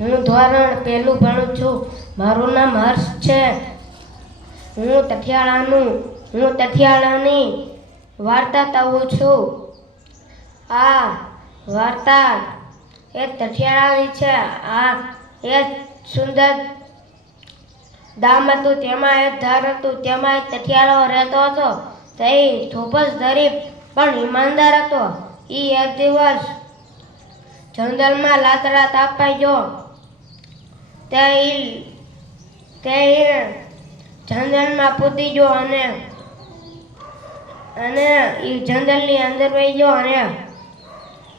હું ધોરણ પહેલું ભણું છું. મારું નામ હર્ષ છે. હું તથિયાળાનું હું તથિયાળાની વાર્તા તાવું છું. આ વાર્તા એ તથિયાળાની છે. આ એ સુંદર દામ હતું, તેમાં એક ધાર હતું, તેમાં એક તઠિયાળો રહેતો હતો. તે થોપસ ધરી પણ ઈમાનદાર હતો. એ એક દિવસ જંગલમાં લાકડા તાપાઈ ગયો. તે તે જંગલમાં પૂતી જો અને અને એ જંગલની અંદર વહી ગયો અને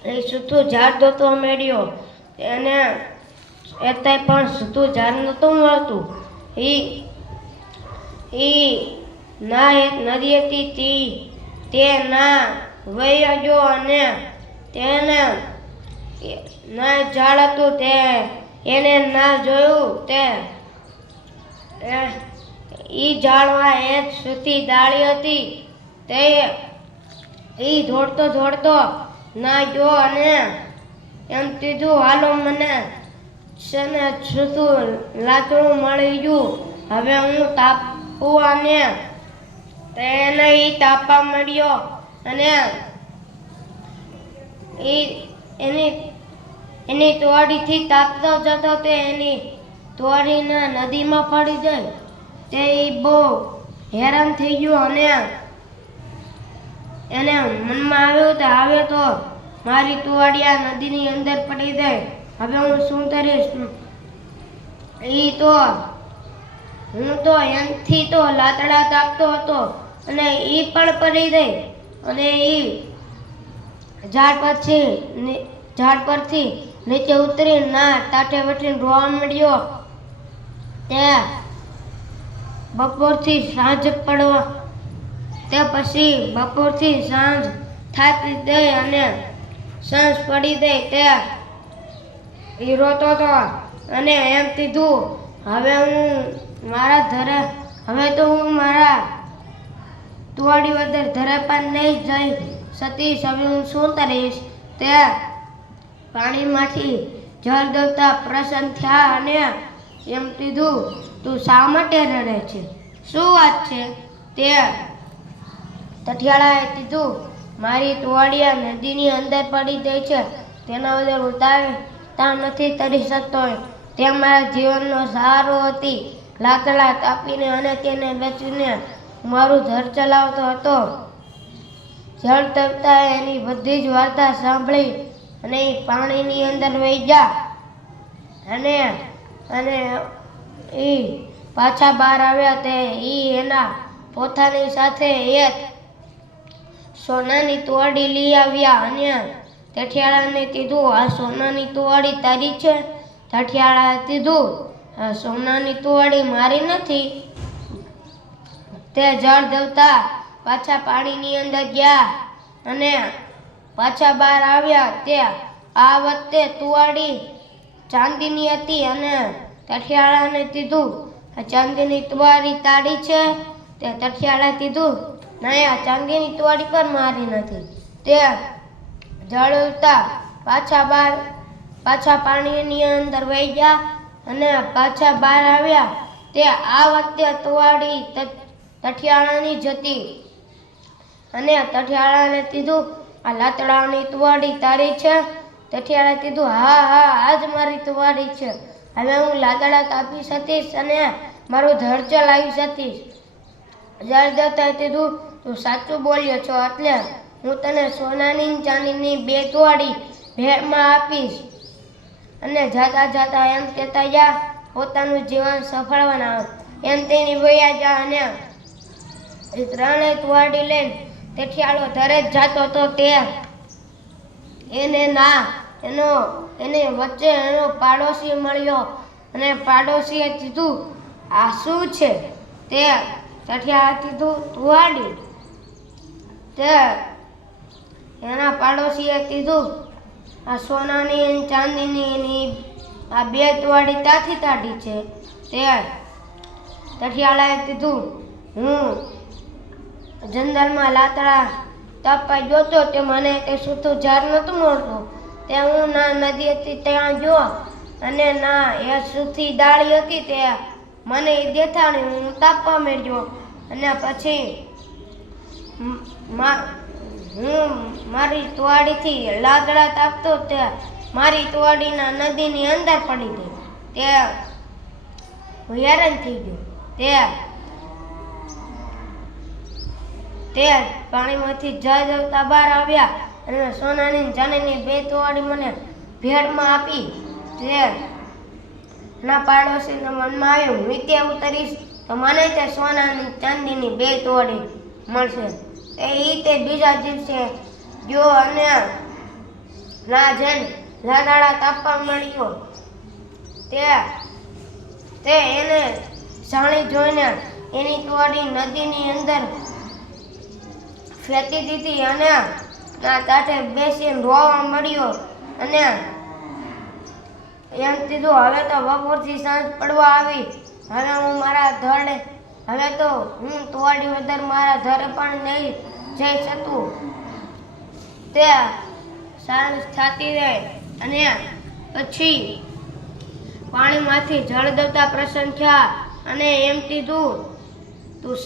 એ સૂતું ઝાડ દોતો મેળ્યો. એને એતે પણ સૂતું ઝાડ નહોતું મળતું. એ એ ના એક નદી હતી તે તે ના વહી ગયો અને તેને ના ઝાડ હતું તે એને ના જોયું તે, એ ઝાડમાં એ સુતી દાળી હતી. તે એ દોડતો દોડતો ના ગયો અને એમ કીધું, હાલો મને છે ને સૂતું લાચણું મળી ગયું. હવે હું તાપું અને તેને એ તાપા મળ્યો અને એ એની એની તોડીથી તાપતો જતો તે એની તોડીને નદીમાં પડી જાય. તે બહુ હેરાન થઈ ગયો અને એને મનમાં આવ્યું તો હવે તો મારી તુવાડિયા નદીની અંદર પડી જાય. હવે હું શું કરીશ? એ તો હું તો એનથી તો લાતડા તાપતો હતો અને એ પણ પડી ગઈ. અને એ ઝાડ પરથી ઝાડ પરથી નીચે ઉતરી ના તાટે વટીને રોવા મળ્યો તે બપોરથી સાંજ પડવા, તે પછી બપોરથી સાંજ થાકી દે અને સાંજ પડી દે તે એ રોતો હતો અને એમ કીધું, હવે હું મારા ધરે, હવે તો હું મારા તુવાડી વગર ધરે પણ નહીં જઈ સતીશ હવે હું શું કરીશ તે પાણીમાંથી જળ દેવતા પ્રસન્ન થયા અને એમ કીધું, તું શા માટે રડે છે? શું વાત છે? તે તઠિયાળાએ કીધું, મારી તુવાડિયા નદીની અંદર પડી ગઈ છે. તેના વગર ઉતારતા તારે નથી તરી શકતો. તે મારા જીવનનો સહારો હતી. લાકડા કાપીને અને તેને વેચીને મારું ઘર ચલાવતો હતો. જળ તરતા એની બધી જ વાર્તા સાંભળી અને એ પાણીની અંદર વહી ગયા અને અને એ પાછા બહાર આવ્યા તે એ એના પોતાની સાથે એક સોનાની તોડી લઈ આવ્યા અને તઠિયાળાને કીધું, આ સોનાની તોડી તારી છે? તઠિયાળાએ કીધું, આ સોનાની તુવાડી મારી નથી. તે જળ દેવતા પાછા પાણીની અંદર ગયા અને પાછા બહાર આવ્યા તે આ વખતે તુવાડી ચાંદીની હતી અને તઠિયાળાને કીધું, આ ચાંદીની તુવાડી તાળી છે? તે તઠિયાળા કીધું ના આ ચાંદીની તુવાડી પર મારી નથી. તે જળવતા પાછા બહાર, પાછા પાણીની અંદર વહી ગયા અને પાછા બહાર આવ્યા. તે આ વખતે તુવાડી તઠિયાળાની જતી અને તઠિયાળાને કીધું આ લાતડાની તુવાડી તારી છે? તઠિયાળે કીધું, હા હા, આજ મારી તુવાડી છે. હવે હું લાતડા કાપી શકીશ અને મારું ધર લાવી શકીશ. જળદત્તાએ કીધું, તું સાચું બોલ્યો છો, એટલે હું તને સોનાની ચાંદીની બે તુવાડી ભેટમાં આપીશ. અને જાતા જાતા એમ કહેતા જા પોતાનું જીવન સફળ બનાવ એમ તેની વયા જા અને ત્રણેય તુવાડી લઈને તેઠિયાળો ધરે જ જાતો તો તે એને ના, એનો, એને વચ્ચે એનો પાડોશી મળ્યો અને પાડોશીએ કીધું, આ શું છે? તે તઠિયાળે કીધું તુવાડી તે એના પાડોશીએ કીધું, આ સોનાની અને ચાંદીની આ બે તવાડી તાથી તાડી છે. તે તઠિયાળાએ કીધું, હું જંગલમાં લાતડા તાપવા જોતો તે મને તે સૂતું ઝાડ નહોતું મળતું. તે હું ના નદી હતી ત્યાં જો અને ના એ સૂથી ડાળી હતી તે મને એ દેખાણી હું તાપવા મેળ્યો અને પછી હું મારી તોવાડીથી લાકડા તાપતો તે મારી તોવાડીના નદીની અંદર પડી ગઈ. તે હું હેરાન થઈ ગયો. તે તે પાણીમાંથી જળ જતા બહાર આવ્યા અને સોનાની ચાંદીની બે તોવાડી મને ભેટમાં આપી. તે ના પાડોશીના મનમાં આવ્યું, હું તે ઉતરીશ તો મને તે સોનાની ચાંદીની બે તોડી મળશે. એ તે બીજા દિવસે ગયો અને ના જેન લાદાડા તાપવા મળ્યો તે તે એને જાણી જોઈને એની તોડી નદીની અંદર ફેંકી દીધી અને ના કાંઠે બેસીને રોવા મળ્યો અને એમ કીધું, હવે તો બપોરથી સાંજ પડવા આવી. હવે હું મારા ધડે હવે તો હું તોડી વગર મારા ઘરે પણ નહીં જઈ શકું. તે સાંજ થતી રહે અને પછી પાણીમાંથી જળ દેવતા પ્રસન્ન થયા અને એમ કીધું, તું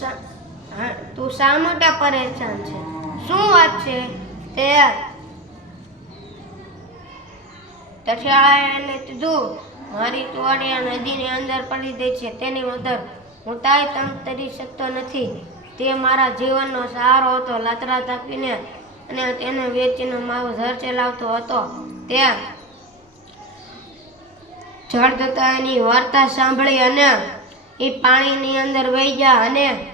હા, તું શા માટે પરેશાન છે? શું વાત છે? તે તઠિયાળાએ કીધું મારી તોડિયા નદીની અંદર પડી દે છે તેની વગર હું તાય તંગ તરી શકતો નથી. તે મારા જીવનનો સહારો હતો લાતરા તાપીને અને તેને વેચીને મારું ઘર ચલાવતો હતો. તે જળદત્તા એની વાર્તા સાંભળી અને એ પાણીની અંદર વહી ગયા અને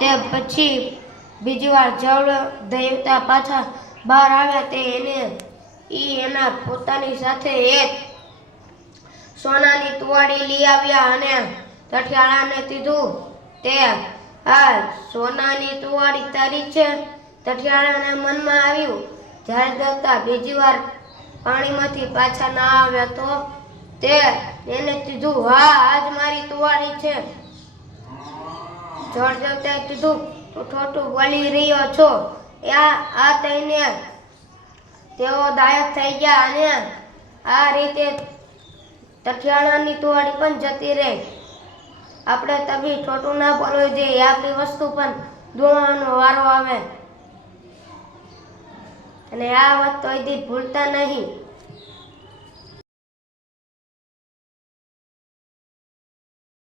તે પછી બીજી વાર જળ દેવતા પાછા બહાર આવ્યા તે એને ઈ એના પોતાની સાથે એક સોનાની તુવાડી લઈ આવ્યા અને તઠિયાળાને કીધું, તે, આ સોનાની તુવાડી તારી છે? તઠિયાળાને મનમાં આવ્યું. જ્યારે દેવતા બીજી વાર પાણીમાંથી પાછા ના આવ્યા તો તે એને કીધું, હા આજ મારી તુવાડી છે. જળ દેવતાએ કીધું, તું ખોટું બોલી રહ્યો છો. આ આ થઈને તેઓ દાયક થઈ ગયા અને આ રીતે તઠિયાણાની તુવાડી પણ જતી રહે. આપણે તબી ખોટું ના બોલવું જોઈએ આપણી વસ્તુ પણ. ધોવાનો વારો આવે. અને આ વાત તો ભૂલતા નહીં.